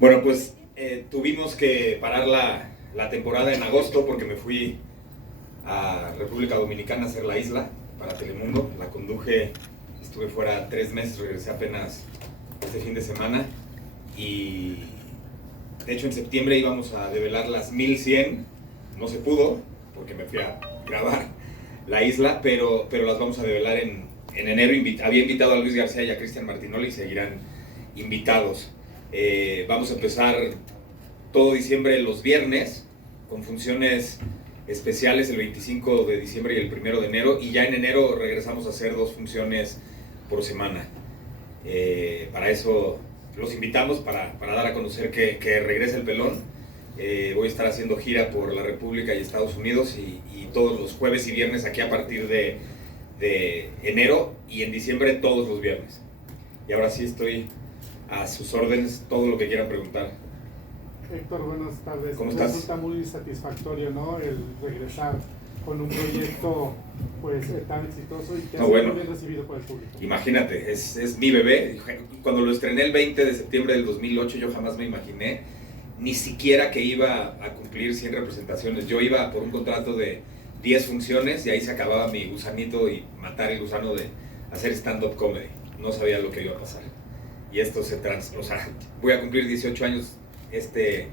Bueno, pues tuvimos que parar la temporada en agosto porque me fui a República Dominicana a hacer La Isla para Telemundo. La conduje, estuve fuera 3 meses, regresé apenas este fin de semana y de hecho en septiembre íbamos a develar las 1100, no se pudo porque me fui a grabar La Isla, pero las vamos a develar en enero. Había invitado a Luis García y a Cristian Martinoli y seguirán invitados. Vamos a empezar todo diciembre los viernes con funciones especiales el 25 de diciembre y el 1 de enero, y ya en enero regresamos a hacer 2 funciones por semana. Para eso los invitamos para dar a conocer que regresa El Pelón. Voy a estar haciendo gira por la República y Estados Unidos y todos los jueves y viernes aquí a partir de enero, y en diciembre todos los viernes. Y ahora sí estoy a sus órdenes, todo lo que quieran preguntar. Héctor, buenas tardes. ¿Cómo estás? Resulta muy satisfactorio, ¿no?, el regresar con un proyecto pues tan exitoso y que ha sido bueno, muy bien recibido por el público. Imagínate, es mi bebé. Cuando lo estrené el 20 de septiembre del 2008, yo jamás me imaginé ni siquiera que iba a cumplir 100 representaciones. Yo iba por un contrato de 10 funciones y ahí se acababa mi gusanito y matar el gusano de hacer stand-up comedy. No sabía lo que iba a pasar. Y esto voy a cumplir 18 años este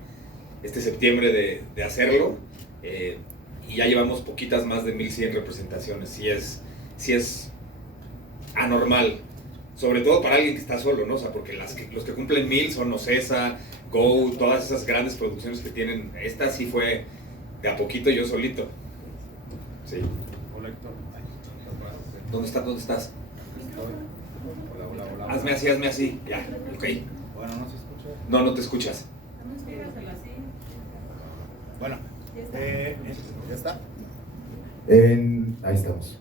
septiembre de hacerlo, y ya llevamos poquitas más de 1100 representaciones. Sí es anormal, sobre todo para alguien que está solo, ¿no? O sea, porque los que cumplen 1000 son Ocesa, Go, todas esas grandes producciones que tienen. Esta sí fue de a poquito yo solito. Sí. Hola, Héctor. ¿Dónde estás? Hola. Hazme así, ya, ok. Bueno, ¿no se escucha? No te escuchas. Bueno, ¿ya está? Ahí estamos.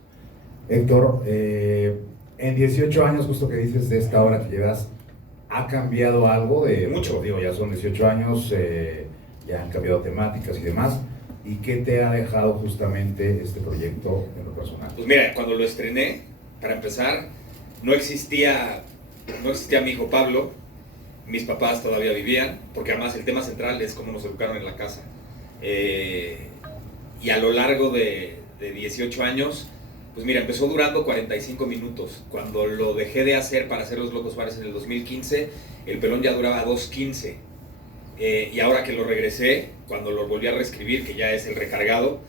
Héctor, en 18 años, justo que dices de esta hora que llevas, ¿ha cambiado algo? Mucho. Digo, ya son 18 años, ya han cambiado temáticas y demás. ¿Y qué te ha dejado justamente este proyecto en lo personal? Pues mira, cuando lo estrené, para empezar, no existía mi hijo Pablo, mis papás todavía vivían, porque además el tema central es cómo nos educaron en la casa. Y a lo largo de 18 años, pues mira, empezó durando 45 minutos. Cuando lo dejé de hacer para hacer Los Locos Suárez en el 2015, El Pelón ya duraba 2:15. Y ahora que lo regresé, cuando lo volví a reescribir, que ya es el recargado,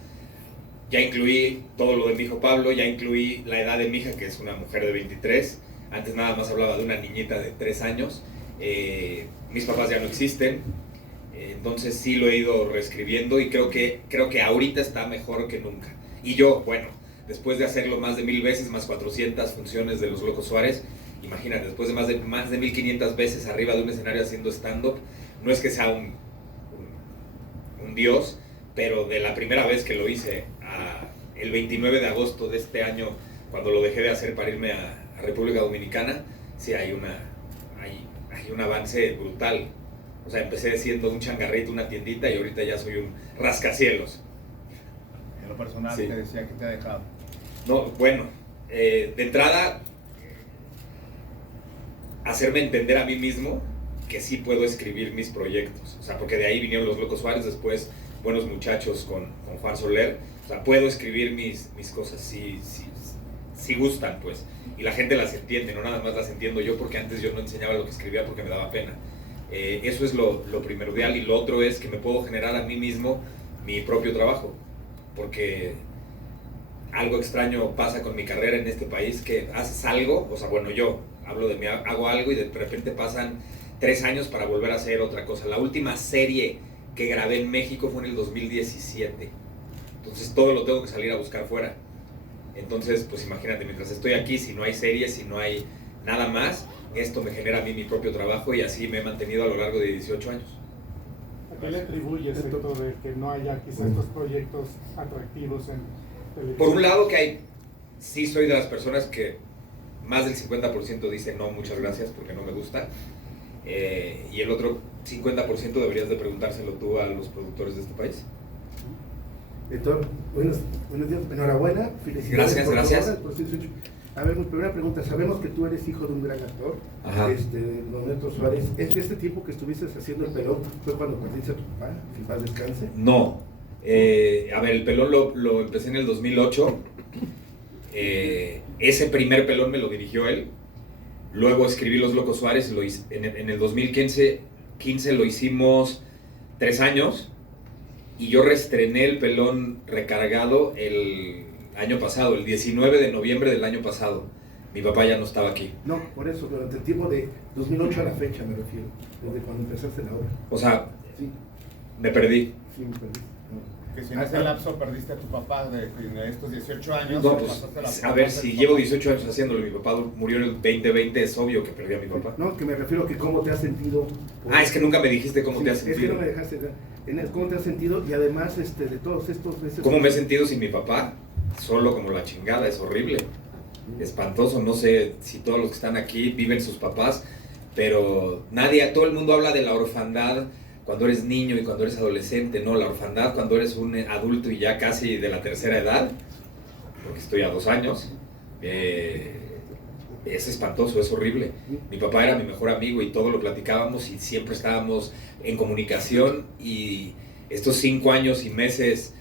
ya incluí todo lo de mi hijo Pablo, ya incluí la edad de mi hija, que es una mujer de 23. Antes nada más hablaba de una niñita de 3 años. Mis papás ya no existen. Entonces sí lo he ido reescribiendo y creo que ahorita está mejor que nunca. Y yo, bueno, después de hacerlo más de 1000 veces, más 400 funciones de Los Locos Suárez, imagínate, después de más de 1500 veces arriba de un escenario haciendo stand-up, no es que sea un dios, pero de la primera vez que lo hice, el 29 de agosto de este año, cuando lo dejé de hacer para irme a República Dominicana, sí hay un avance brutal. O sea, empecé siendo un changarrito, una tiendita, y ahorita ya soy un rascacielos. En lo personal, Sí. te decía que te ha dejado. No, bueno, de entrada, hacerme entender a mí mismo que sí puedo escribir mis proyectos. O sea, porque de ahí vinieron Los Locos Suárez, después Buenos Muchachos con Juan Soler. O sea, puedo escribir mis cosas si gustan, pues. Y la gente las entiende, no nada más las entiendo yo, porque antes yo no enseñaba lo que escribía porque me daba pena. Eso es lo primordial, y lo otro es que me puedo generar a mí mismo mi propio trabajo, porque algo extraño pasa con mi carrera en este país, que haces algo, o sea, bueno, yo hablo de mí, hago algo y de repente pasan 3 años para volver a hacer otra cosa. La última serie que grabé en México fue en el 2017, entonces todo lo tengo que salir a buscar fuera. Entonces, pues imagínate, mientras estoy aquí, si no hay series, si no hay nada más, esto me genera a mí mi propio trabajo, y así me he mantenido a lo largo de 18 años. ¿A qué le atribuyes, Héctor, de que no haya quizás estos proyectos atractivos en televisión? Por un lado que sí soy de las personas que más del 50% dice no, muchas gracias, porque no me gusta. Y el otro 50% deberías de preguntárselo tú a los productores de este país. Héctor, buenos días, enhorabuena, felicidades. Gracias. Por 18. A ver, mi primera pregunta, sabemos que tú eres hijo de un gran actor, don Héctor Suárez. ¿Este tiempo que estuviste haciendo el pelón fue cuando perdiste a tu papá, que en paz descanse? No, a ver, el pelón lo empecé en el 2008, ese primer pelón me lo dirigió él, luego escribí Los Locos Suárez, en el 2015 lo hicimos 3 años, y yo reestrené el pelón recargado el año pasado, el 19 de noviembre del año pasado. Mi papá ya no estaba aquí. No, por eso, durante el tiempo de 2008 a la fecha me refiero, desde cuando empezaste la obra. O sea, Sí, me perdí. sí, me perdí. Que si en ese lapso perdiste a tu papá de estos 18 años. No, pues, a ver, si llevo 18 años haciéndolo, mi papá murió en el 2020, es obvio que perdí a mi papá. No, que me refiero a que cómo te has sentido. Es que nunca me dijiste cómo te has Es que sentido. no me dejaste, cómo te has sentido y además de todos estos meses. ¿Cómo me he sentido sin mi papá? Solo como la chingada, es horrible. Espantoso, no sé si todos los que están aquí viven sus papás, pero todo el mundo habla de la orfandad cuando eres niño y cuando eres adolescente, no, la orfandad cuando eres un adulto y ya casi de la tercera edad, porque estoy a 2 años, es espantoso, es horrible. Mi papá era mi mejor amigo y todo lo platicábamos y siempre estábamos en comunicación, y estos 5 años y meses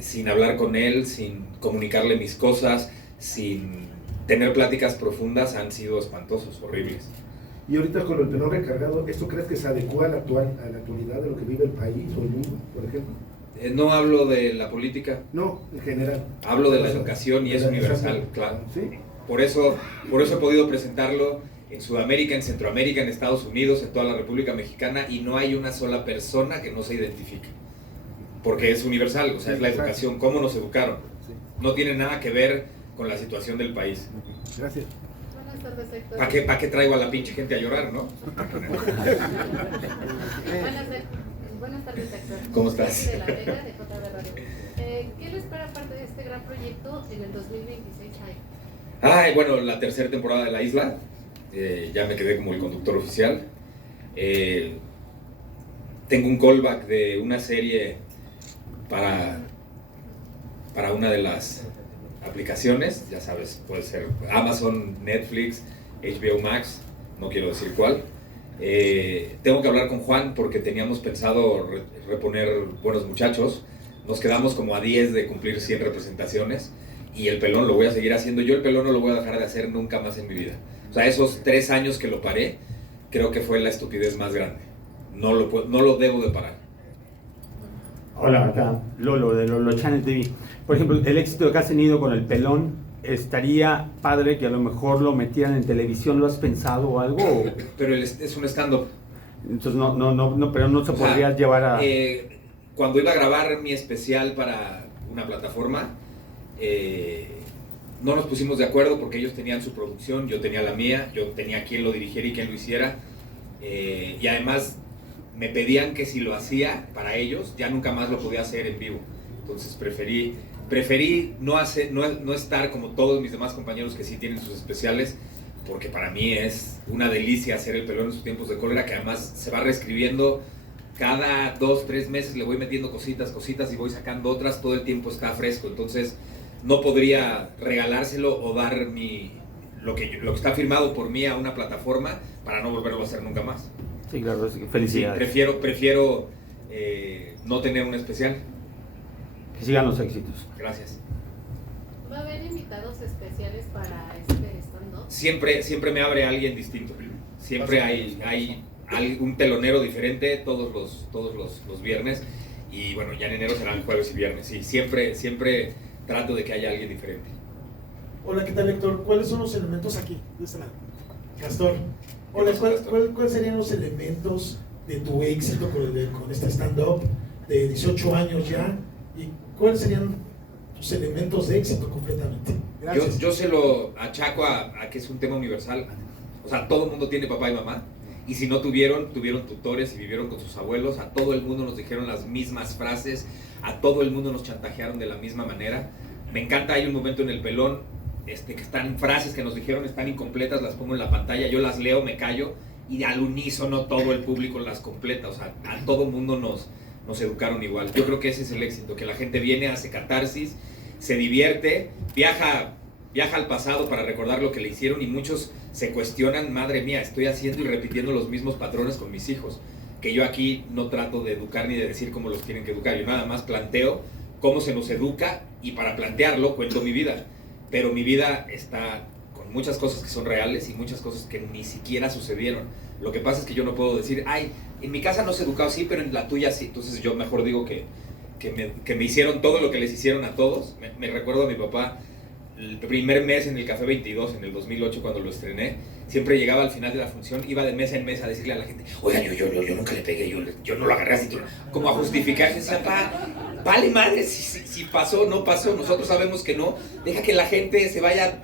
sin hablar con él, sin comunicarle mis cosas, sin tener pláticas profundas, han sido espantosos, horribles. Y ahorita con el pelón recargado, ¿esto crees que se adecua a la actualidad de lo que vive el país o el mundo, por ejemplo? No hablo de la política, No, en general. hablo de la educación y es universal, claro. ¿Sí? Por eso he podido presentarlo en Sudamérica, en Centroamérica, en Estados Unidos, en toda la República Mexicana, y no hay una sola persona que no se identifique. Porque es universal, o sea, es la educación, cómo nos educaron. No tiene nada que ver con la situación del país. Gracias. Buenas tardes, Héctor. ¿Para qué traigo a la pinche gente a llorar, no? Buenas tardes, Héctor. ¿Cómo estás? Soy de la Vega, de JB Radio. ¿Qué le espera parte de este gran proyecto en el 2026? Bueno, la tercera temporada de La Isla, ya me quedé como el conductor oficial. Tengo un callback de una serie para una de las aplicaciones, ya sabes, puede ser Amazon, Netflix, HBO Max, no quiero decir cuál. Tengo que hablar con Juan porque teníamos pensado reponer Buenos Muchachos. Nos quedamos como a 10 de cumplir 100 representaciones, y el pelón lo voy a seguir haciendo. Yo el pelón no lo voy a dejar de hacer nunca más en mi vida. O sea, esos 3 años que lo paré, creo que fue la estupidez más grande. No lo debo de parar. Hola, acá Lolo de Lolo Channel TV. Por ejemplo, el éxito que has tenido con el pelón, ¿estaría padre que a lo mejor lo metieran en televisión? ¿Lo has pensado o algo? Pero es un stand-up. Entonces pero no se podría llevar a... Cuando iba a grabar mi especial para una plataforma, no nos pusimos de acuerdo porque ellos tenían su producción, yo tenía la mía, yo tenía quien lo dirigiera y quien lo hiciera, y además me pedían que si lo hacía para ellos, ya nunca más lo podía hacer en vivo. Entonces preferí no estar como todos mis demás compañeros que sí tienen sus especiales, porque para mí es una delicia hacer el pelón en sus tiempos de cólera, que además se va reescribiendo cada 2-3 meses, le voy metiendo cositas y voy sacando otras, todo el tiempo está fresco. Entonces no podría regalárselo o dar lo que está firmado por mí a una plataforma para no volverlo a hacer nunca más. Sí, claro, felicidades. Sí, prefiero no tener un especial. Que sigan los éxitos. Gracias. ¿Va a haber invitados especiales para este stand-up? Siempre me abre alguien distinto. Siempre hay un telonero diferente todos los viernes, y bueno, ya en enero serán jueves y viernes. Sí, siempre trato de que haya alguien diferente. Hola, ¿qué tal, Héctor? ¿Cuáles son los elementos aquí? De este lado. Castor. Hola, ¿cuáles serían los elementos de tu éxito con este stand-up de 18 años ya? ¿Y cuáles serían tus elementos de éxito completamente? Gracias. Yo se lo achaco a que es un tema universal. O sea, todo el mundo tiene papá y mamá, y si no tuvieron tutores y vivieron con sus abuelos. A todo el mundo nos dijeron las mismas frases, a todo el mundo nos chantajearon de la misma manera. Me encanta, hay un momento en el pelón que están frases que nos dijeron, están incompletas, las pongo en la pantalla, yo las leo, me callo, y al unísono todo el público las completa. O sea, a todo el mundo nos educaron igual. Yo creo que ese es el éxito, que la gente viene, hace catarsis, se divierte, viaja al pasado para recordar lo que le hicieron, y muchos se cuestionan, madre mía, estoy haciendo y repitiendo los mismos patrones con mis hijos, que yo aquí no trato de educar ni de decir cómo los tienen que educar, yo nada más planteo cómo se nos educa, y para plantearlo cuento mi vida, pero mi vida está con muchas cosas que son reales y muchas cosas que ni siquiera sucedieron. Lo que pasa es que yo no puedo decir, ay, en mi casa no se educaba así, pero en la tuya sí. Entonces yo mejor digo que me hicieron todo lo que les hicieron a todos. Me recuerdo a mi papá, el primer mes en el Café 22, en el 2008, cuando lo estrené, siempre llegaba al final de la función, iba de mesa en mesa a decirle a la gente, oigan, yo nunca le pegué, yo no lo agarré así, como a justificarse. Decía, vale madre, si pasó, no pasó, nosotros sabemos que no, deja que la gente se vaya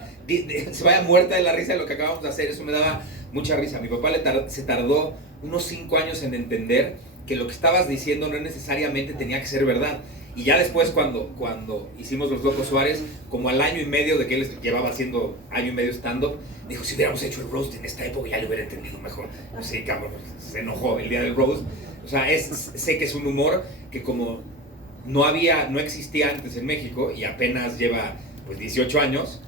muerta de la risa de lo que acabamos de hacer. Eso me daba mucha risa. Mi papá se tardó unos 5 años en entender que lo que estabas diciendo no necesariamente tenía que ser verdad. Y ya después, cuando hicimos Los Locos Suárez, como al año y medio de que él llevaba haciendo año y medio stand-up, dijo, si hubiéramos hecho el roast en esta época ya lo hubiera entendido mejor. Sí, cabrón, se enojó el día del roast. O sea, sé que es un humor que como no existía antes en México, y apenas lleva pues 18 años,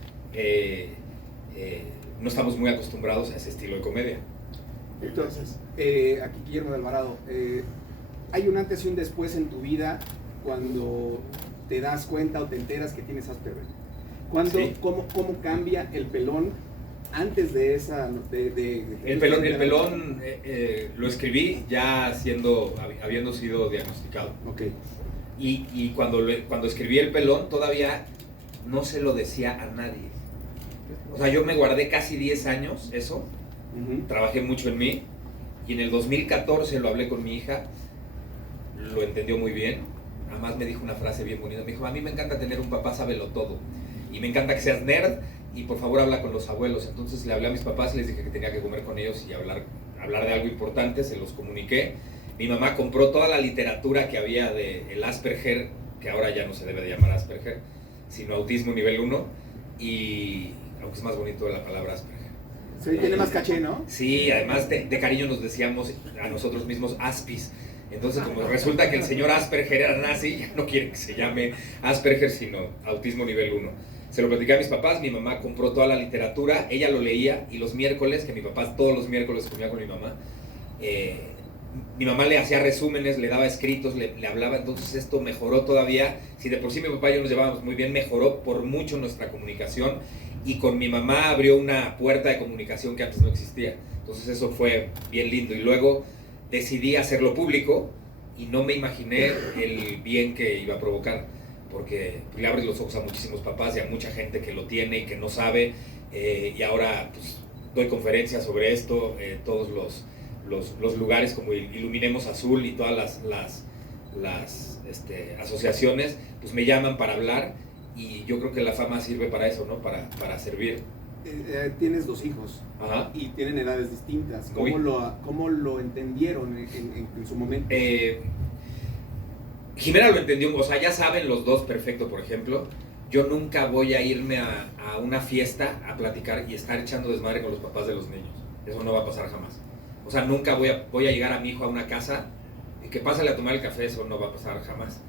no estamos muy acostumbrados a ese estilo de comedia. Entonces, aquí Guillermo de Alvarado, hay un antes y un después en tu vida cuando te das cuenta o te enteras que tienes Asperger. Sí. ¿Cómo cambia el pelón antes de esa... El pelón lo escribí ya habiendo sido diagnosticado. Okay. Y cuando escribí el pelón todavía no se lo decía a nadie. O sea, yo me guardé casi 10 años eso. Trabajé mucho en mí, y en el 2014 lo hablé con mi hija, lo entendió muy bien. Además me dijo una frase bien bonita, me dijo, a mí me encanta tener un papá sábelo todo, y me encanta que seas nerd, y por favor habla con los abuelos. Entonces le hablé a mis papás y les dije que tenía que comer con ellos y hablar de algo importante, se los comuniqué. Mi mamá compró toda la literatura que había de el Asperger, que ahora ya no se debe de llamar Asperger, sino autismo nivel 1, y aunque es más bonito la palabra Asperger. Sí, tiene más caché, ¿no? Sí, además de cariño nos decíamos a nosotros mismos Aspis. Entonces, como resulta que el señor Asperger era nazi, ya no quiere que se llame Asperger, sino autismo nivel 1. Se lo platicé a mis papás, mi mamá compró toda la literatura, ella lo leía, y los miércoles, que mi papá todos los miércoles comía con mi mamá le hacía resúmenes, le daba escritos, le hablaba. Entonces esto mejoró todavía. Si de por sí mi papá y yo nos llevábamos muy bien, mejoró por mucho nuestra comunicación, y con mi mamá abrió una puerta de comunicación que antes no existía. Entonces eso fue bien lindo, y luego decidí hacerlo público, y no me imaginé el bien que iba a provocar, porque le abres los ojos a muchísimos papás y a mucha gente que lo tiene y que no sabe, y ahora pues doy conferencias sobre esto, todos los lugares como Iluminemos Azul y todas las asociaciones pues me llaman para hablar, y yo creo que la fama sirve para eso, ¿no? Para servir. Tienes 2 hijos. Ajá. Y tienen edades distintas. ¿Cómo lo entendieron en su momento? Jimena lo entendió, o sea, ya saben los dos perfecto. Por ejemplo, yo nunca voy a irme a una fiesta a platicar y estar echando desmadre con los papás de los niños. Eso no va a pasar jamás. O sea, nunca voy a llegar a mi hijo a una casa y que pásale a tomar el café. Eso no va a pasar jamás.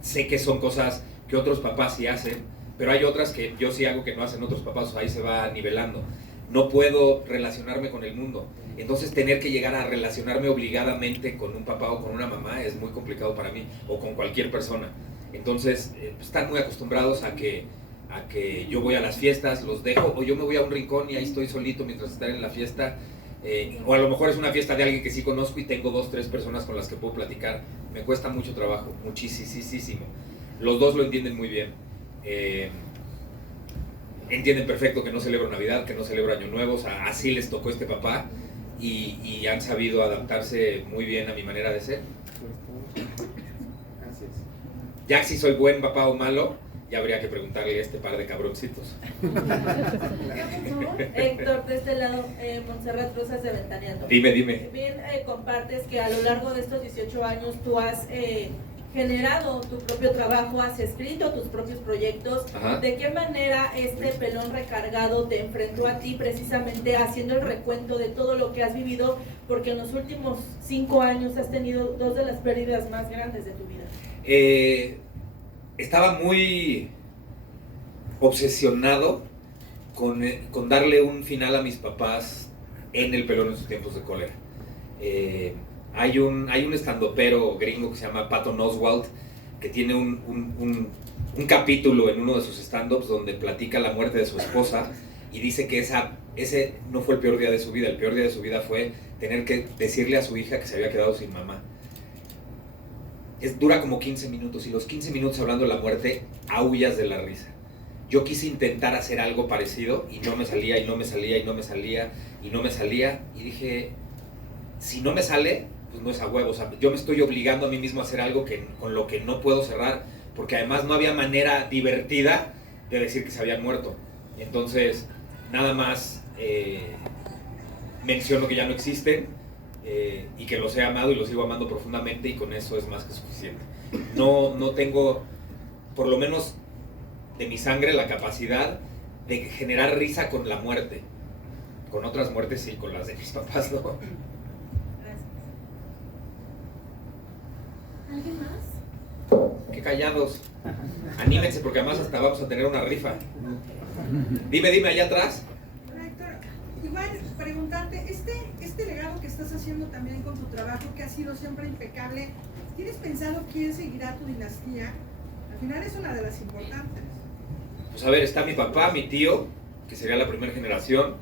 Sé que son cosas que otros papás sí hacen, pero hay otras que yo sí hago que no hacen otros papás. O sea, ahí se va nivelando. No puedo relacionarme con el mundo. Entonces tener que llegar a relacionarme obligadamente con un papá o con una mamá es muy complicado para mí, o con cualquier persona. Entonces están muy acostumbrados a que yo voy a las fiestas, los dejo, o yo me voy a un rincón y ahí estoy solito mientras están en la fiesta, o a lo mejor es una fiesta de alguien que sí conozco y tengo 2, 3 personas con las que puedo platicar. Me cuesta mucho trabajo, muchísimo. Los dos lo entienden muy bien. Entienden perfecto que no celebro Navidad, que no celebro Año Nuevo. O sea, así les tocó este papá, y han sabido adaptarse muy bien a mi manera de ser. Gracias. Ya si soy buen papá o malo, ya habría que preguntarle a este par de cabroncitos. Héctor, de este lado, Montserrat Rosas de Ventaneando. Dime. Bien, compartes que a lo largo de estos 18 años tú has generado tu propio trabajo, has escrito tus propios proyectos. Ajá. ¿De qué manera este pelón recargado te enfrentó a ti precisamente haciendo el recuento de todo lo que has vivido? Porque en los últimos 5 años has tenido 2 de las pérdidas más grandes de tu vida. Estaba muy obsesionado con darle un final a mis papás en el pelón en sus tiempos de cólera. Hay un estandopero gringo que se llama Patton Oswalt, que tiene un capítulo en uno de sus stand-ups donde platica la muerte de su esposa y dice que ese no fue el peor día de su vida. El peor día de su vida fue tener que decirle a su hija que se había quedado sin mamá. Dura como 15 minutos y los 15 minutos hablando de la muerte aullas de la risa. Yo quise intentar hacer algo parecido y no me salía, y no me salía, y no me salía, y no me salía. Y dije, si no me sale, pues no es a huevo. O sea, yo me estoy obligando a mí mismo a hacer algo con lo que no puedo cerrar, porque además no había manera divertida de decir que se habían muerto. Entonces, nada más menciono que ya no existen y que los he amado y los sigo amando profundamente, y con eso es más que suficiente. No tengo, por lo menos de mi sangre, la capacidad de generar risa con la muerte. Con otras muertes sí, con las de mis papás no. ¿Alguien más? Qué callados. Anímense porque además hasta vamos a tener una rifa. Dime allá atrás. Héctor, igual preguntarte, este legado que estás haciendo también con tu trabajo, que ha sido siempre impecable, ¿tienes pensado quién seguirá tu dinastía? Al final es una de las importantes. Pues a ver, está mi papá, mi tío, que sería la primera generación.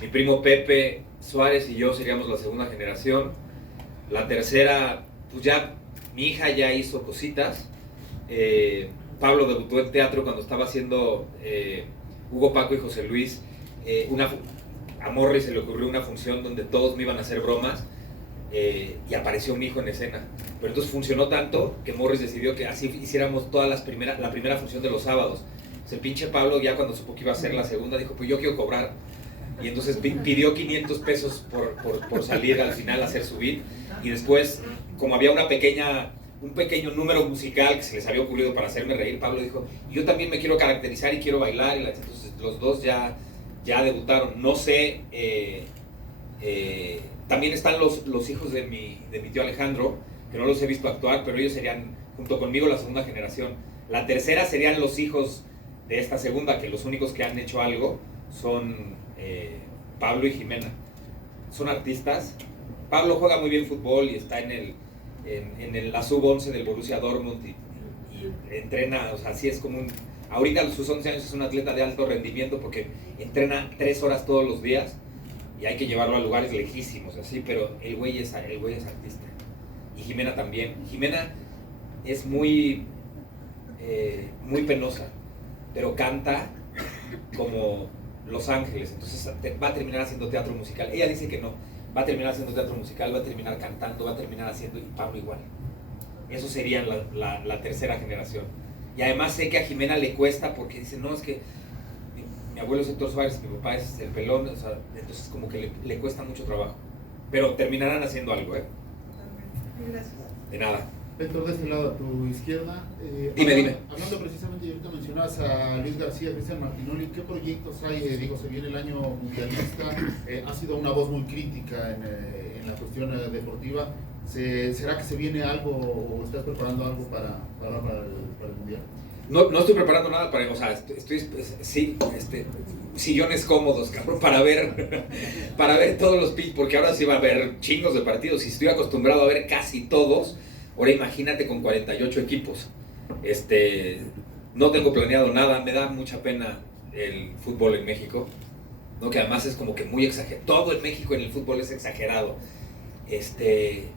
Mi primo Pepe Suárez y yo seríamos la segunda generación. La tercera, pues ya, mi hija ya hizo cositas. Pablo debutó en teatro cuando estaba haciendo Hugo, Paco y José Luis. A Morri se le ocurrió una función donde todos me iban a hacer bromas y apareció mi hijo en escena. Pero entonces funcionó tanto que Morris decidió que así hiciéramos la primera función de los sábados. Entonces el pinche Pablo, ya cuando supo que iba a ser la segunda, dijo, pues yo quiero cobrar. Y entonces pidió 500 pesos por salir al final a hacer su beat. Y después, como había un pequeño número musical que se les había ocurrido para hacerme reír, Pablo dijo, yo también me quiero caracterizar y quiero bailar. Entonces los dos ya debutaron. No sé, también están los hijos de mi tío Alejandro, que no los he visto actuar, pero ellos serían, junto conmigo, la segunda generación. La tercera serían los hijos de esta segunda, que los únicos que han hecho algo son Pablo y Jimena. Son artistas. Pablo juega muy bien fútbol y está en la sub-11 del Borussia Dortmund y entrena, o sea, así es como ahorita a sus 11 años es un atleta de alto rendimiento porque entrena 3 horas todos los días y hay que llevarlo a lugares lejísimos, así, pero el güey es artista. Y Jimena también. Jimena es muy penosa, pero canta como Los Ángeles, entonces va a terminar haciendo teatro musical. Ella dice que no, va a terminar haciendo teatro musical, va a terminar cantando, va a terminar haciendo, y Pablo igual. Eso sería la tercera generación. Y además sé que a Jimena le cuesta porque dice, no, es que mi abuelo es Héctor Suárez, mi papá es el pelón, o sea, entonces como que le cuesta mucho trabajo. Pero terminarán haciendo algo, ¿eh? Gracias. De nada. Héctor, de este lado a tu izquierda. Dime. Hablando precisamente, y ahorita mencionabas a Luis García, Cristian Martinoli, ¿qué proyectos hay? Se viene el año mundialista, ha sido una voz muy crítica en la cuestión deportiva. ¿Será que se viene algo o estás preparando algo para el mundial? No estoy preparando nada o sea, estoy sillones cómodos, cabrón, para ver todos los pitch, porque ahora sí va a haber chingos de partidos y estoy acostumbrado a ver casi todos. Ahora imagínate con 48 equipos. No tengo planeado nada, me da mucha pena el fútbol en México, ¿no? Que además es como que muy exagerado. Todo en México en el fútbol es exagerado.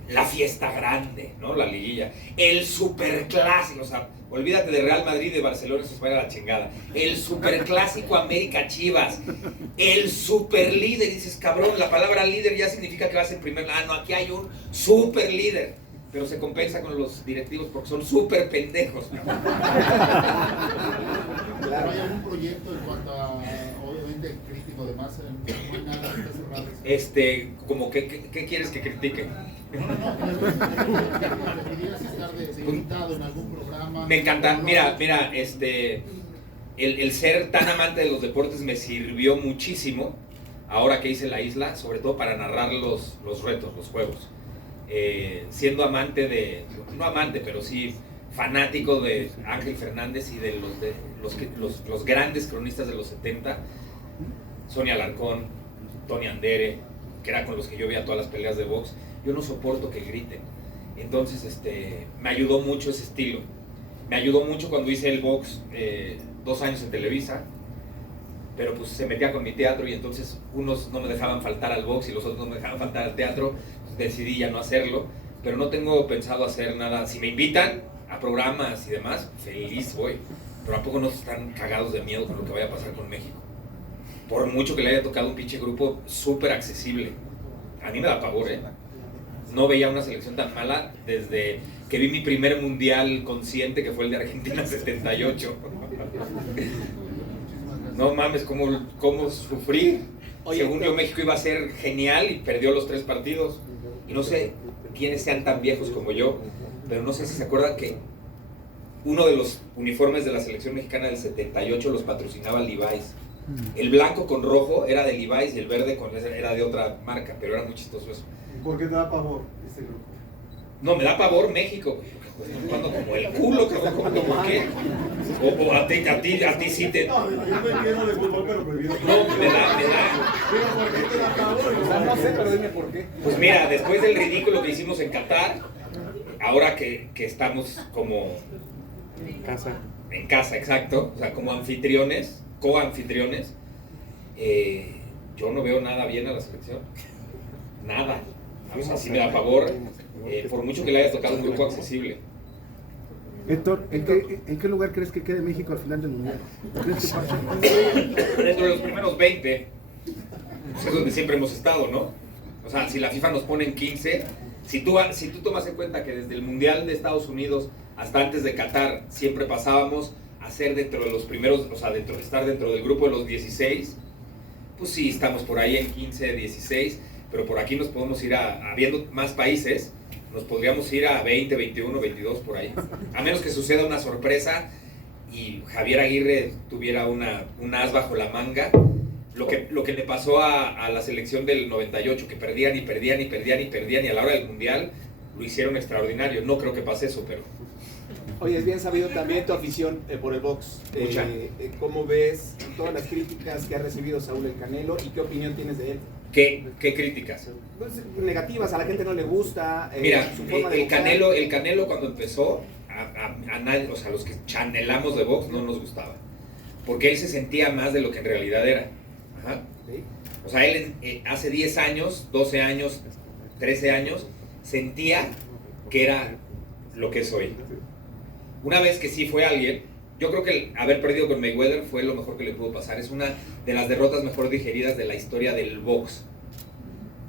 La fiesta grande, ¿no? La liguilla, el superclásico, o sea, olvídate de Real Madrid y de Barcelona, eso se va a la chingada. El superclásico América Chivas, el superlíder, dices, cabrón, la palabra líder ya significa que vas en primer, no, aquí hay un superlíder, pero se compensa con los directivos porque son súper pendejos. Pero hay algún proyecto en cuanto a, obviamente, crítico, demás, no hay nada que esté cerrado. Como ¿qué quieres que critique? ¿Podrías estar de invitado en algún programa? Me encanta, mira, el ser tan amante de los deportes me sirvió muchísimo ahora que hice la isla, sobre todo para narrar los retos, los juegos. Siendo amante no amante, pero sí fanático de Ángel Fernández y de los grandes cronistas de los 70, Sonia Alarcón, Tony Andere, que era con los que yo veía todas las peleas de box. Yo no soporto que griten. Entonces, me ayudó mucho ese estilo. Me ayudó mucho cuando hice el box 2 años en Televisa, pero pues se metía con mi teatro y entonces unos no me dejaban faltar al box y los otros no me dejaban faltar al teatro. Pues decidí ya no hacerlo, pero no tengo pensado hacer nada. Si me invitan a programas y demás, feliz voy. Pero ¿a poco no están cagados de miedo con lo que vaya a pasar con México? Por mucho que le haya tocado un pinche grupo súper accesible. A mí me da pavor, No veía una selección tan mala desde que vi mi primer mundial consciente, que fue el de Argentina 78. No mames, cómo sufrí. Según yo, México iba a ser genial y perdió los 3 partidos. Y no sé quiénes sean tan viejos como yo, pero no sé si se acuerdan que uno de los uniformes de la selección mexicana del 78 los patrocinaba Levi's. El blanco con rojo era de Levi's y el verde era de otra marca, pero era muy chistoso eso. ¿Por qué te da pavor este grupo? No, me da pavor México, güey. Están jugando como el culo, cabrón. ¿Por qué? O a ti sí te... No, yo no entiendo de fútbol, pero prefiero... No, me da. Pero ¿por qué te da pavor? O sea, no sé, pero dime por qué. Pues mira, después del ridículo que hicimos en Qatar, ahora que estamos como... En casa, exacto. O sea, como anfitriones, coanfitriones, yo no veo nada bien a la selección. Nada. O sea, sí me da pavor, por mucho que le haya tocado un grupo accesible. Héctor, ¿en qué lugar crees que quede México al final del mundial? ¿Crees que pasa? Dentro de los primeros 20, pues es donde siempre hemos estado, ¿no? O sea, si la FIFA nos pone en 15, si tú tomas en cuenta que desde el Mundial de Estados Unidos hasta antes de Qatar siempre pasábamos a ser dentro de los primeros, o sea, estar dentro del grupo de los 16, pues sí, estamos por ahí en 15, 16, pero por aquí nos podemos ir habiendo más países, nos podríamos ir a 20, 21, 22 por ahí. A menos que suceda una sorpresa y Javier Aguirre tuviera un as bajo la manga, lo que le pasó a la selección del 98, que perdían y a la hora del Mundial lo hicieron extraordinario. No creo que pase eso, pero... Oye, es bien sabido también tu afición por el box. ¿Cómo ves todas las críticas que ha recibido Saúl El Canelo y qué opinión tienes de él? ¿Qué críticas? Pues, negativas, a la gente no le gusta. Mira, su forma de el boxear. Canelo cuando empezó, a nadie, o sea, los que chanelamos de box no nos gustaba. Porque él se sentía más de lo que en realidad era. Ajá. ¿Sí? O sea, él hace 10 años, 12 años, 13 años, sentía que era lo que es hoy. Una vez que sí fue alguien, yo creo que el haber perdido con Mayweather fue lo mejor que le pudo pasar. Es una de las derrotas mejor digeridas de la historia del box.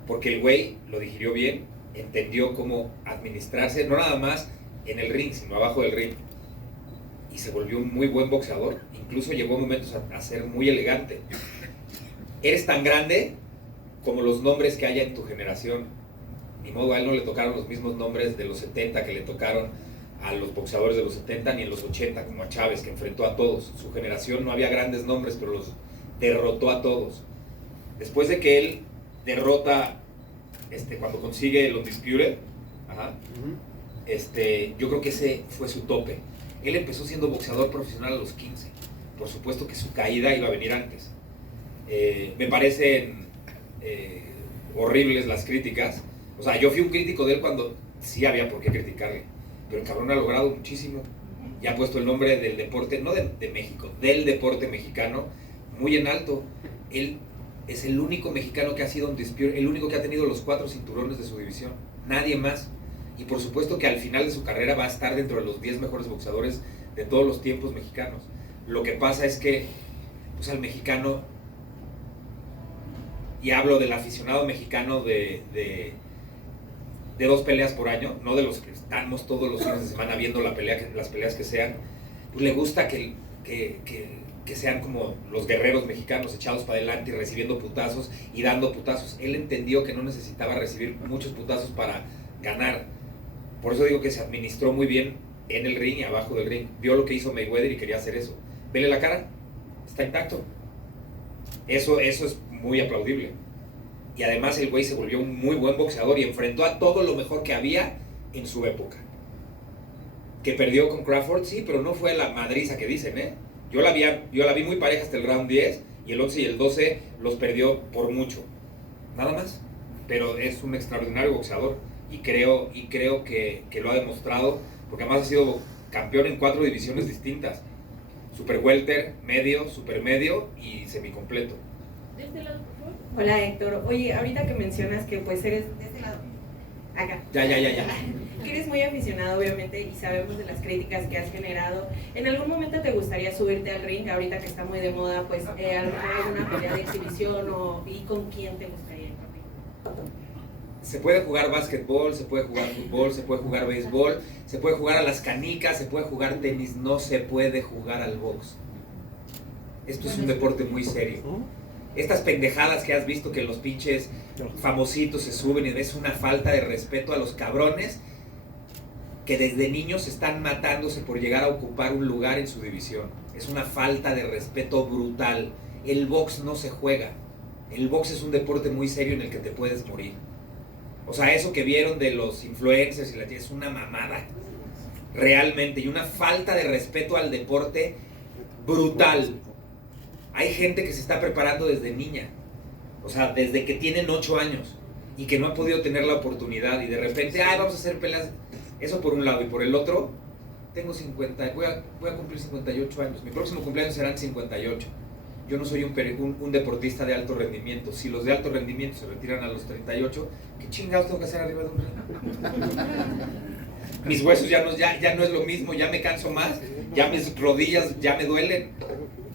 Porque el güey lo digirió bien, entendió cómo administrarse, no nada más en el ring, sino abajo del ring. Y se volvió un muy buen boxeador. Incluso llegó momentos a ser muy elegante. Eres tan grande como los nombres que haya en tu generación. Ni modo, a él no le tocaron los mismos nombres de los 70 que le tocaron a los boxeadores de los 70 ni en los 80, como a Chávez, que enfrentó a todos. Su generación no había grandes nombres, pero los derrotó a todos. Después de que él derrota, cuando consigue el Undisputed, yo creo que ese fue su tope. Él empezó siendo boxeador profesional a los 15. Por supuesto que su caída iba a venir antes. Me parecen horribles las críticas. O sea, yo fui un crítico de él cuando sí había por qué criticarle. Pero el cabrón ha logrado muchísimo y ha puesto el nombre del deporte, no de México, del deporte mexicano, muy en alto. Él es el único mexicano que ha sido undisputed, el único que ha tenido los 4 cinturones de su división, nadie más. Y por supuesto que al final de su carrera va a estar dentro de los 10 mejores boxeadores de todos los tiempos mexicanos. Lo que pasa es que, pues al mexicano, y hablo del aficionado mexicano de 2 peleas por año, no de los que estamos todos los fines de semana viendo las peleas que sean, pues le gusta que que sean como los guerreros mexicanos echados para adelante y recibiendo putazos y dando putazos. Él entendió que no necesitaba recibir muchos putazos para ganar. Por eso digo que se administró muy bien en el ring y abajo del ring. Vio lo que hizo Mayweather y quería hacer eso. Vele la cara, está intacto. Eso es muy aplaudible. Y además el güey se volvió un muy buen boxeador y enfrentó a todo lo mejor que había en su época. Que perdió con Crawford, sí, pero no fue la madriza que dicen, ¿eh? Yo la vi muy pareja hasta el round 10 y el 11 y el 12 los perdió por mucho. Nada más. Pero es un extraordinario boxeador y creo que lo ha demostrado, porque además ha sido campeón en 4 divisiones distintas. Super welter, medio, super medio y semicompleto. ¿De este lado, por favor? Hola Héctor, oye, ahorita que mencionas que pues eres de este lado, acá. Ya. Que eres muy aficionado obviamente y sabemos de las críticas que has generado. ¿En algún momento te gustaría subirte al ring, ahorita que está muy de moda, pues a lo mejor alguna pelea de exhibición y con quién te gustaría ir al ring? Se puede jugar básquetbol, se puede jugar fútbol, se puede jugar béisbol, se puede jugar a las canicas, se puede jugar tenis, no se puede jugar al box. Esto es un deporte muy serio. Estas pendejadas que has visto que los pinches famositos se suben y es una falta de respeto a los cabrones que desde niños están matándose por llegar a ocupar un lugar en su división. Es una falta de respeto brutal. El box no se juega. El box es un deporte muy serio en el que te puedes morir. O sea, eso que vieron de los influencers es una mamada. Realmente. Y una falta de respeto al deporte brutal. Hay gente que se está preparando desde niña. O sea, desde que tienen 8 años. Y que no ha podido tener la oportunidad. Y de repente, vamos a hacer peleas. Eso por un lado. Y por el otro, tengo 50. Voy a cumplir 58 años. Mi próximo cumpleaños serán 58. Yo no soy un deportista de alto rendimiento. Si los de alto rendimiento se retiran a los 38, ¿qué chingados tengo que hacer arriba de un ring? Mis huesos ya no es lo mismo, ya me canso más, ya mis rodillas ya me duelen.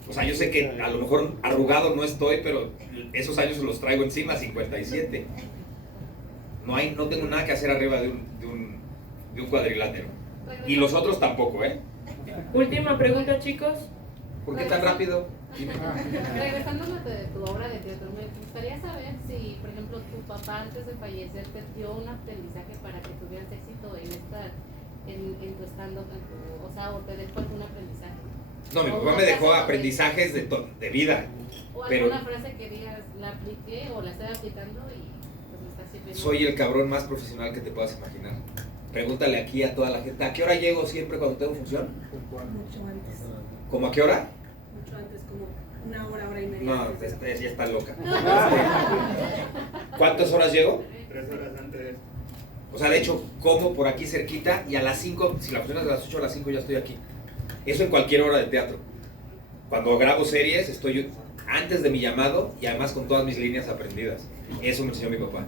O sea, yo sé que a lo mejor arrugado no estoy, pero esos años los traigo encima, 57. No tengo nada que hacer arriba de un cuadrilátero. Y los otros tampoco, ¿eh? Última pregunta, chicos. ¿Por qué tan rápido? Regresando a tu obra de teatro, me gustaría saber si, por ejemplo, tu papá antes de fallecer te dio un aprendizaje para que tuvieras éxito en tu stand-up, o sea, o te dejó algún aprendizaje. No, mi papá me dejó aprendizajes de vida. O pero alguna frase que digas, la apliqué o la estoy aplicando y pues me está sirviendo. Soy el cabrón más profesional que te puedas imaginar. Pregúntale aquí a toda la gente, ¿a qué hora llego siempre cuando tengo función? Mucho antes. ¿Cómo a qué hora? Mucho antes, como una hora y media. No, ya está loca. ¿Cuántas horas llego? 3 horas antes. O sea, de hecho, como por aquí cerquita y a las 5, si la función es a las 8, a las 5 ya estoy aquí. Eso en cualquier hora de teatro. Cuando grabo series, estoy antes de mi llamado y además con todas mis líneas aprendidas. Eso me enseñó mi papá.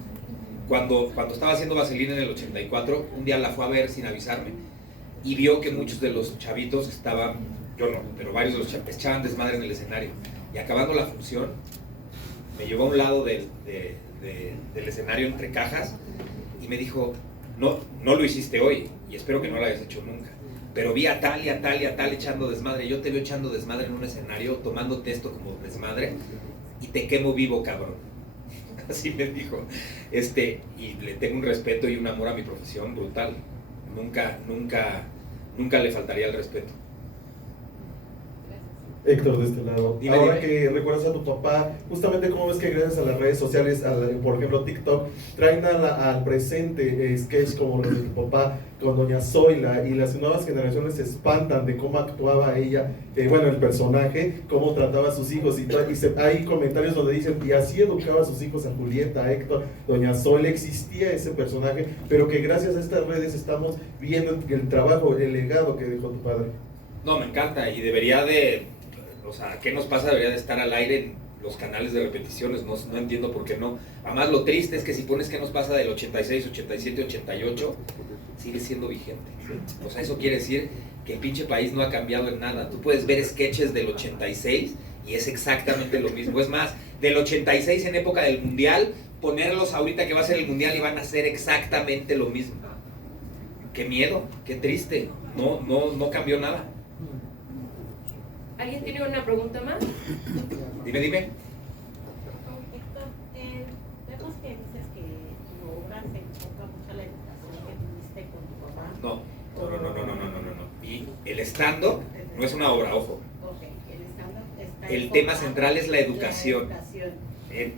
Cuando estaba haciendo Vaselina en el 84, un día la fue a ver sin avisarme y vio que muchos de los chavitos estaban, yo no, pero varios de los chavitos echaban desmadre en el escenario. Y acabando la función, me llevó a un lado del escenario entre cajas y me dijo, no lo hiciste hoy y espero que no lo hayas hecho nunca. Pero vi a tal y a tal y a tal echando desmadre. Yo te veo echando desmadre en un escenario, tomándote esto como desmadre y te quemo vivo, cabrón. Así me dijo. Y le tengo un respeto y un amor a mi profesión brutal. Nunca le faltaría el respeto. Héctor, de este lado. Dime, Ahora dime. que recuerdas a tu papá, justamente cómo ves que gracias a las redes sociales, por ejemplo TikTok, traen al presente sketches como los de tu papá con doña Zoila, y las nuevas generaciones se espantan de cómo actuaba ella, el personaje, cómo trataba a sus hijos, hay comentarios donde dicen, y así educaba a sus hijos, a Julieta, a Héctor, doña Zoila, existía ese personaje, pero que gracias a estas redes estamos viendo el trabajo, el legado que dejó tu padre. No, me encanta y debería de... O sea, ¿qué nos pasa? Debería de estar al aire en los canales de repeticiones, no entiendo por qué no. Además, lo triste es que si pones qué nos pasa del 86, 87, 88, sigue siendo vigente. O sea, eso quiere decir que el pinche país no ha cambiado en nada. Tú puedes ver sketches del 86 y es exactamente lo mismo. Es más, del 86 en época del Mundial, ponerlos ahorita que va a ser el Mundial y van a ser exactamente lo mismo. Qué miedo, qué triste. No cambió nada. ¿Alguien tiene una pregunta más? Dime. Héctor, vemos que dices que tu obra se enfoca mucho a la educación que tuviste con tu papá. No. Y el stand-up no es una obra, ojo. Ok, el stand-up está El enfocado tema central es la educación.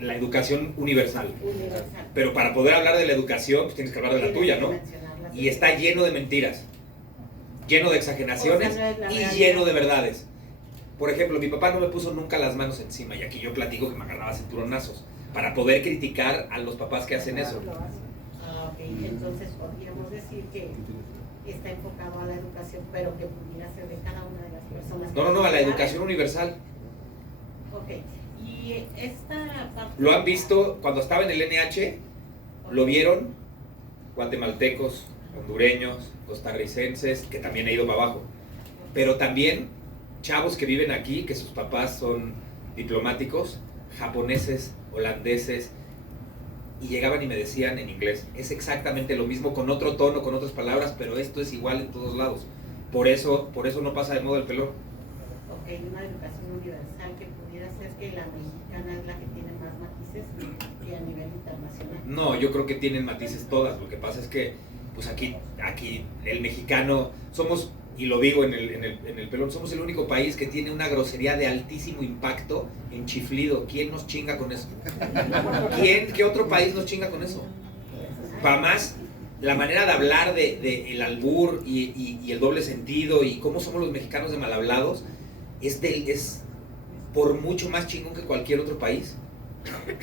La educación universal. Pero para poder hablar de la educación, pues tienes que hablar de la tuya, ¿no? Y está lleno de mentiras, lleno de exageraciones y lleno de verdades. Por ejemplo, mi papá no me puso nunca las manos encima, y aquí yo platico que me agarraba cinturonazos, para poder criticar a los papás que hacen eso. Ok, entonces podríamos decir que está enfocado a la educación, pero que pudiera ser de cada una de las personas. No, a la educación universal. Ok, y esta parte... Lo han visto cuando estaba en el NH, lo vieron guatemaltecos, hondureños, costarricenses, que también he ido para abajo, pero también chavos que viven aquí, que sus papás son diplomáticos, japoneses, holandeses, y llegaban y me decían en inglés, es exactamente lo mismo, con otro tono, con otras palabras, pero esto es igual en todos lados. Por eso no pasa de moda el pelón. Ok, una educación universal que pudiera ser que la mexicana es la que tiene más matices que a nivel internacional. No, yo creo que tienen matices todas. Lo que pasa es que, pues aquí el mexicano somos, y lo digo en el pelón, somos el único país que tiene una grosería de altísimo impacto en chiflido. ¿Quién nos chinga con eso? ¿Qué otro país nos chinga con eso? Para más, la manera de hablar de el albur y el doble sentido y cómo somos los mexicanos de mal hablados es por mucho más chingón que cualquier otro país.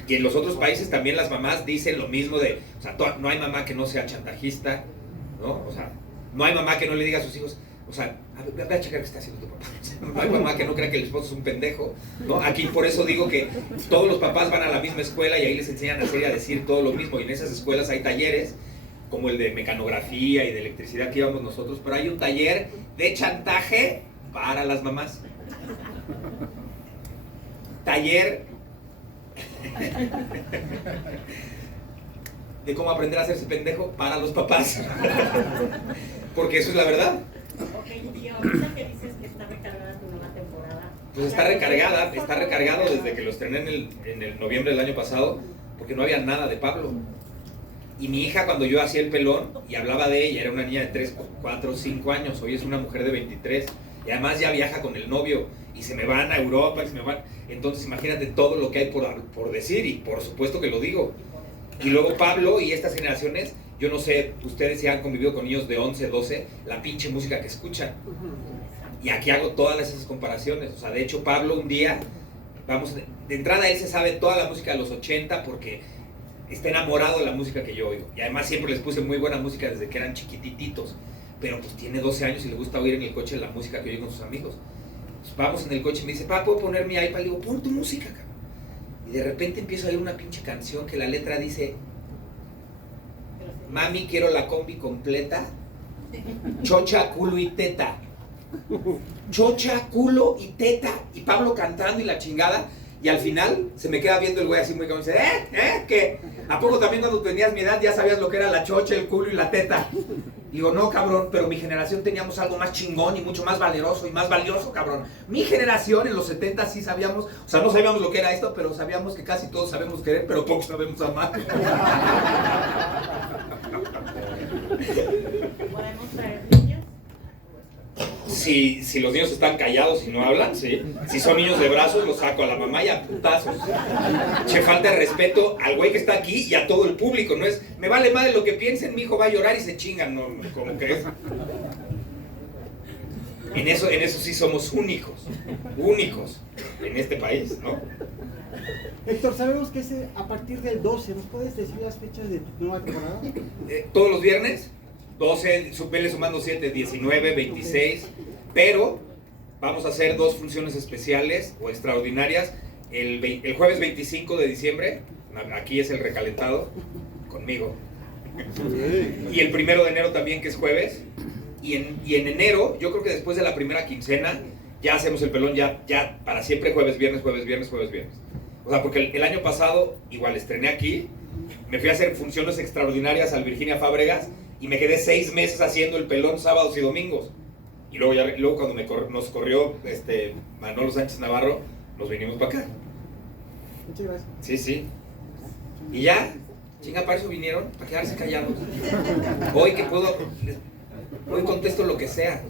Y en los otros países también las mamás dicen lo mismo o sea, no hay mamá que no sea chantajista, ¿no? O sea, no hay mamá que no le diga a sus hijos, o sea, ve a checar qué está haciendo tu papá. O sea, no hay mamá que no crea que el esposo es un pendejo, ¿no? Aquí por eso digo que todos los papás van a la misma escuela y ahí les enseñan a hacer y a decir todo lo mismo. Y en esas escuelas hay talleres, como el de mecanografía y de electricidad que íbamos nosotros, pero hay un taller de chantaje para las mamás. Taller de cómo aprender a hacerse pendejo para los papás. Porque eso es la verdad. Ok, y ahorita que dices que está recargada tu nueva temporada. Pues está recargado desde que lo estrené en el noviembre del año pasado, porque no había nada de Pablo. Y mi hija, cuando yo hacía el pelón y hablaba de ella, era una niña de 3, 4, 5 años, hoy es una mujer de 23, y además ya viaja con el novio, y se me van a Europa, entonces imagínate todo lo que hay por decir, y por supuesto que lo digo. Y luego Pablo y estas generaciones, yo no sé, ustedes si han convivido con niños de 11, 12, la pinche música que escuchan. Y aquí hago todas esas comparaciones. O sea, de hecho, Pablo un día, de entrada él se sabe toda la música de los 80 porque está enamorado de la música que yo oigo. Y además siempre les puse muy buena música desde que eran chiquititos. Pero pues tiene 12 años y le gusta oír en el coche la música que oye con sus amigos. Pues vamos en el coche y me dice, papá, ¿puedo poner mi iPad? Le digo, pon tu música, cabrón. Y de repente empiezo a oír una pinche canción que la letra dice, mami, quiero la combi completa, chocha, culo y teta. Chocha, culo y teta. Y Pablo cantando y la chingada. Y al final se me queda viendo el güey así muy como dice, ¿qué? ¿A poco también cuando tenías mi edad ya sabías lo que era la chocha, el culo y la teta? Digo, no, cabrón, pero mi generación teníamos algo más chingón y mucho más valeroso y más valioso, cabrón. Mi generación en los 70 sí sabíamos, o sea, no sabíamos lo que era esto, pero sabíamos que casi todos sabemos querer, pero pocos sabemos amar. ¿Podemos traer niños? Si los niños están callados y no hablan, sí. Si son niños de brazos, los saco a la mamá y a putazos. Che, falta de respeto al güey que está aquí y a todo el público. No es, me vale madre lo que piensen, mi hijo va a llorar y se chingan. No, ¿cómo crees? En eso sí somos únicos en este país, ¿no? Héctor, sabemos que es a partir del 12. ¿Nos puedes decir las fechas de tu nueva temporada? Todos los viernes. 12, vele sumando 7, 19, 26, pero vamos a hacer 2 funciones especiales o extraordinarias. El jueves 25 de diciembre, aquí es el recalentado, conmigo. Y el 1 de enero también, que es jueves. Y en enero, yo creo que después de la primera quincena, ya hacemos el pelón ya para siempre jueves, viernes, jueves, viernes, jueves, viernes. O sea, porque el año pasado, igual estrené aquí, me fui a hacer funciones extraordinarias al Virginia Fábregas, y me quedé 6 meses haciendo el pelón sábados y domingos. Y luego cuando nos corrió Manolo Sánchez Navarro, nos vinimos para acá. Muchas gracias. Sí, sí. Y ya, chinga, para eso vinieron, para quedarse callados. Hoy que puedo, hoy contesto lo que sea.